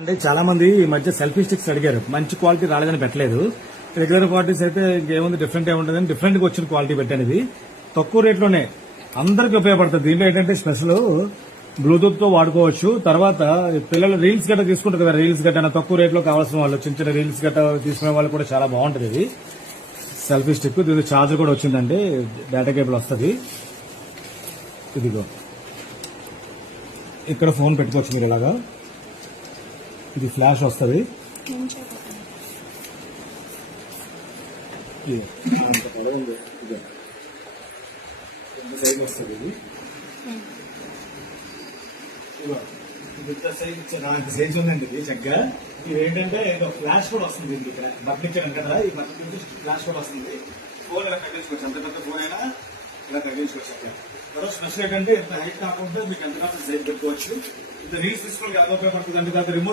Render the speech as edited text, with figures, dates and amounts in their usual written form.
అంటే చాలా మంది ఈ మధ్య సెల్ఫీ స్టిక్స్ అడిగారు, మంచి క్వాలిటీ రాలేదని పెట్టలేదు. రెగ్యులర్ క్వాలిటీస్ అయితే ఇంకేముంది, డిఫరెంట్ ఏముంటుందని డిఫరెంట్ గా వచ్చిన క్వాలిటీ పెట్టాను. ఇది తక్కువ రేట్లోనే అందరికి ఉపయోగపడుతుంది. దీంట్లో ఏంటంటే స్పెషల్ బ్లూటూత్ తో వాడుకోవచ్చు. తర్వాత పిల్లలు రీల్స్ గట్ట తీసుకుంటారు కదా, రీల్స్ గట్ట తక్కువ రేట్ లో కావాల్సిన వాళ్ళు, చిన్న చిన్న రీల్స్ గట్ట తీసుకునే వాళ్ళు కూడా చాలా బాగుంటుంది. ఇది సెల్ఫీ స్టిక్, దీనికి ఛార్జర్ కూడా వచ్చిందండి, డేటా కేబుల్ వస్తుంది. ఇదిగో ఇక్కడ ఫోన్ పెట్టుకోవచ్చు మీరు ఇలాగా. ఇది ఫ్లాష్ వస్తుంది. సైజ్ వస్తుంది. ఇది సైజ్ ఉందండి. ఇది చక్కగా ఇది ఏంటంటే ఫ్లాష్ కూడా వస్తుంది. ఇక్కడ బటన్ ఇచ్చాను కదా, ఈ బటన్ నుంచి ఫ్లాష్ కూడా వస్తుంది. ఫోన్ ఇలా తగ్గించుకోవచ్చు, అంత పెద్ద ఫోన్ అయినా ఇలా తగ్గించుకోవచ్చు. అక్కడ మరో స్పెషల్ ఏంటంటే ఎంత హైట్ కాకుండా మీకు ఎంత సైజ్ పెట్టుకోవచ్చు. ఇది రీల్స్ తీసుకోవడానికి ఎలా ఉపయోగపడుతుంది అంటే రిమోట్